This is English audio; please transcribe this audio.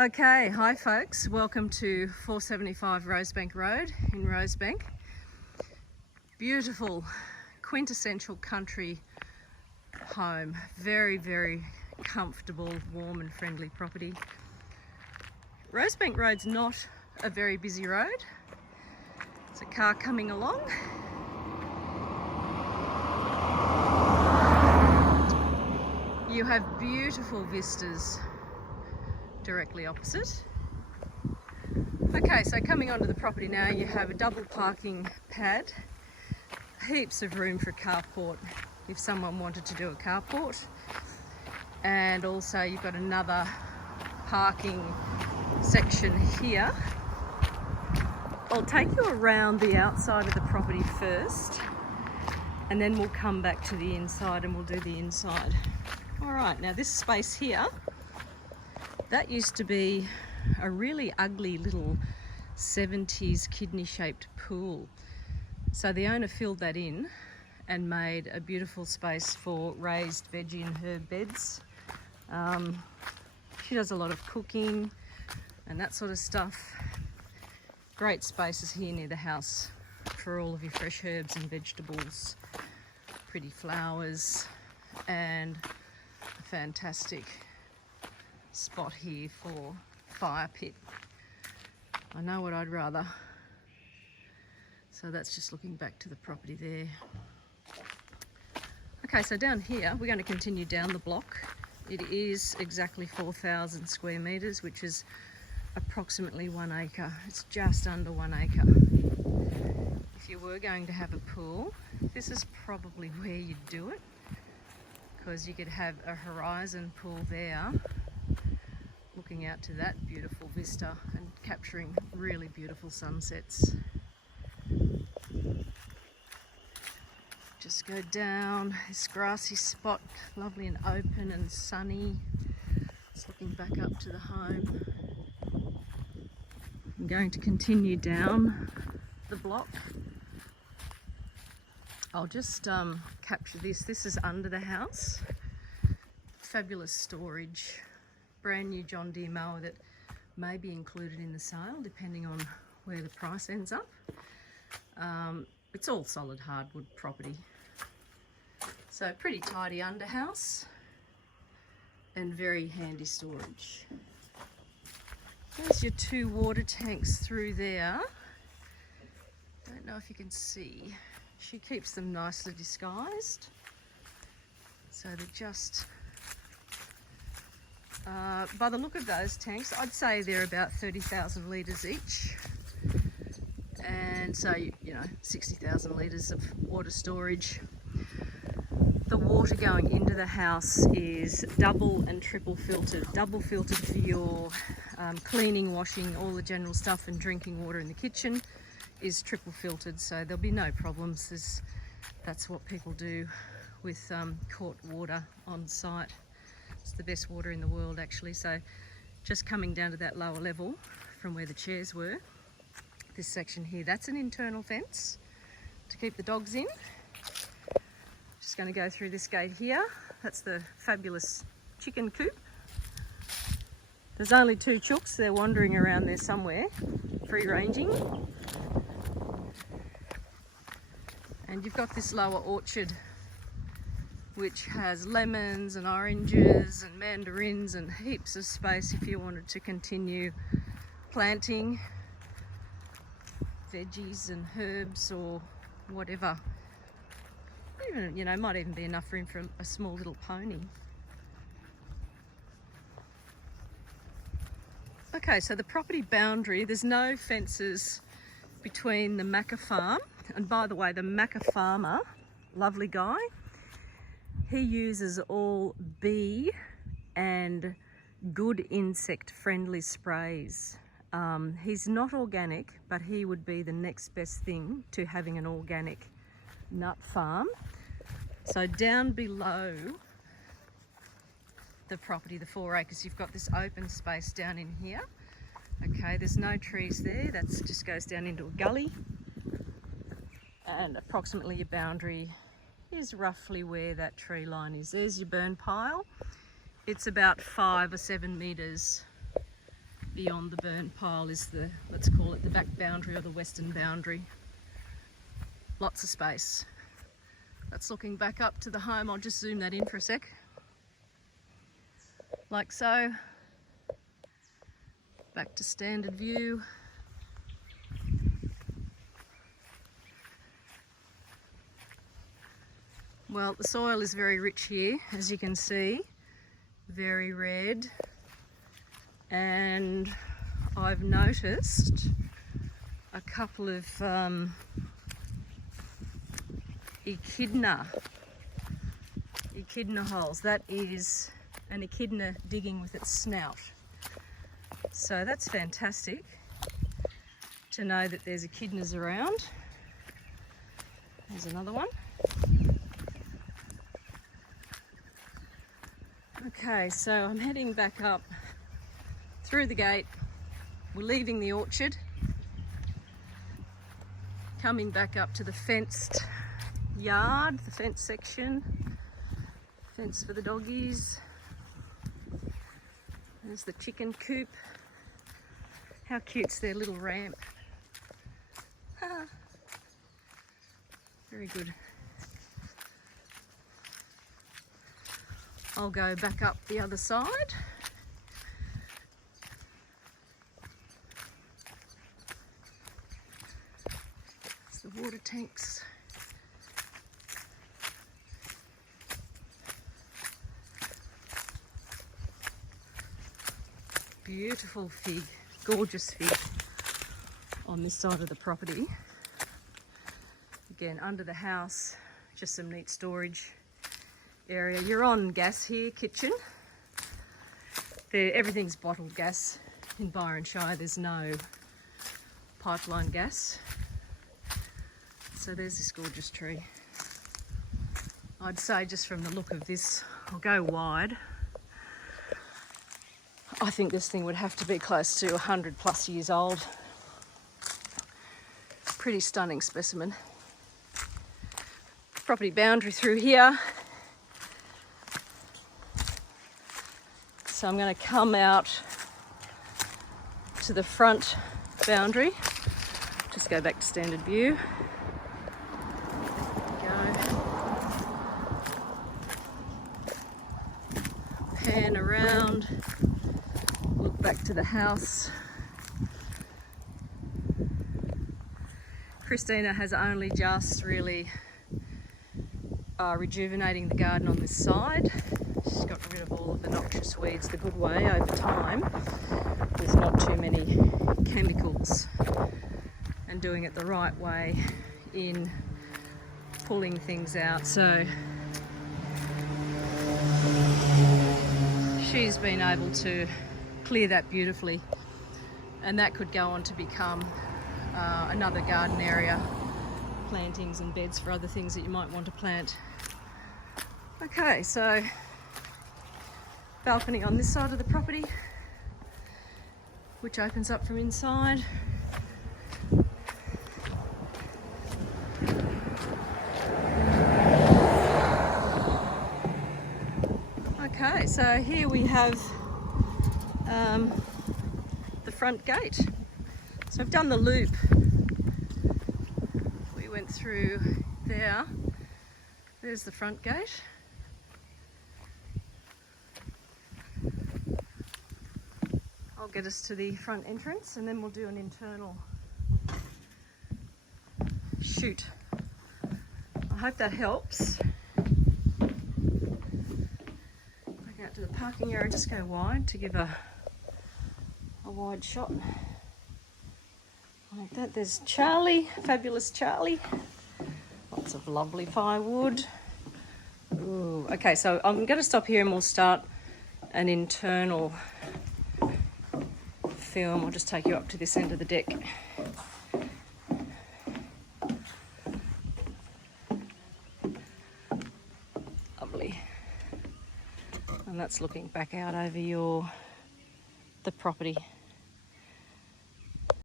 Okay, hi folks, welcome to 475 Rosebank Road in Rosebank. Beautiful, quintessential country home, very comfortable, warm and friendly property. Rosebank Road's not a very busy road. There's a car coming along. You have beautiful vistas directly opposite. Okay, so coming onto the property now, you have a double parking pad, heaps of room for a carport if someone wanted to do a carport, and also you've got another parking section here. I'll take you around the outside of the property first, and then we'll come back to the inside and we'll do the inside. All right, now this space here, that used to be a really ugly little 70s kidney-shaped pool. So the owner filled that in and made a beautiful space for raised veggie and herb beds. She does a lot of cooking and that sort of stuff. Great spaces here near the house for all of your fresh herbs and vegetables, pretty flowers, and a fantastic spot here for fire pit. I know what I'd rather. So that's just looking back to the property there. Okay, so down here we're going to continue down the block. It is exactly 4,000 square metres, which is approximately 1 acre. It's just under 1 acre. If you were going to have a pool, this is probably where you'd do it, because you could have a horizon pool there, looking out to that beautiful vista and capturing really beautiful sunsets. Just go down this grassy spot, lovely and open and sunny. It's looking back up to the home. I'm going to continue down the block. I'll just capture this. This is under the house. Fabulous storage. Brand new John Deere mower that may be included in the sale depending on where the price ends up. It's all solid hardwood property. So pretty tidy under house and very handy storage. There's your 2 water tanks through there. Don't know if you can see. She keeps them nicely disguised. So they're just by the look of those tanks, I'd say they're about 30,000 litres each. And so, you know, 60,000 litres of water storage. The water going into the house is double and triple filtered. Double filtered for your cleaning, washing, all the general stuff, and drinking water in the kitchen is triple filtered, so there'll be no problems. That's what people do with caught water on site. It's the best water in the world actually. So just coming down to that lower level from where the chairs were, this section here, that's an internal fence to keep the dogs in. Just going to go through this gate here. That's the fabulous chicken coop. There's only 2 chooks. They're wandering around there somewhere, free ranging. And you've got this lower orchard which has lemons and oranges and mandarins and heaps of space if you wanted to continue planting veggies and herbs or whatever. Even, you know, might even be enough room for a small little pony. Okay, so the property boundary, there's no fences between the Macca farm, and by the way, the Macca farmer, lovely guy, he uses all bee and good insect friendly sprays. He's not organic, but he would be the next best thing to having an organic nut farm. So down below the property, the 4 acres, you've got this open space down in here. Okay, there's no trees there. That just goes down into a gully, and approximately your boundary is roughly where that tree line is. There's your burn pile. It's about 5 or 7 metres beyond the burn pile is the, let's call it the back boundary or the western boundary. Lots of space. That's looking back up to the home. I'll just zoom that in for a sec. Like so. Back to standard view. Well, the soil is very rich here, as you can see. Very red. And I've noticed a couple of echidna holes. That is an echidna digging with its snout. So that's fantastic to know that there's echidnas around. There's another one. Okay, so I'm heading back up through the gate. We're leaving the orchard, coming back up to the fenced yard, the fence section, fence for the doggies. There's the chicken coop. How cute's their little ramp. Ah, very good. I'll go back up the other side. There's the water tanks. Beautiful fig, gorgeous fig on this side of the property. Again, under the house, just some neat storage area. You're on gas here, kitchen. Everything's bottled gas in Byron Shire. There's no pipeline gas. So there's this gorgeous tree. I'd say just from the look of this, I'll go wide. I think this thing would have to be close to 100+ years old. Pretty stunning specimen. Property boundary through here. So I'm going to come out to the front boundary. Just go back to standard view. There we go. Pan around. Look back to the house. Christina has only just really rejuvenating the garden on this side. She's got rid of all of the noxious weeds the good way over time with not too many chemicals, and doing it the right way in pulling things out. So she's been able to clear that beautifully, and that could go on to become another garden area, plantings and beds for other things that you might want to plant. Okay, so balcony on this side of the property, which opens up from inside. Okay, so here we have the front gate. So I've done the loop. We went through there. There's the front gate. I'll get us to the front entrance, and then we'll do an internal shoot. I hope that helps. Back out to the parking area, just go wide to give a wide shot. Like that. There's Charlie, fabulous Charlie. Lots of lovely firewood. Ooh, okay, so I'm going to stop here and we'll start an internal film. I'll just take you up to this end of the deck. Lovely. And that's looking back out over the property.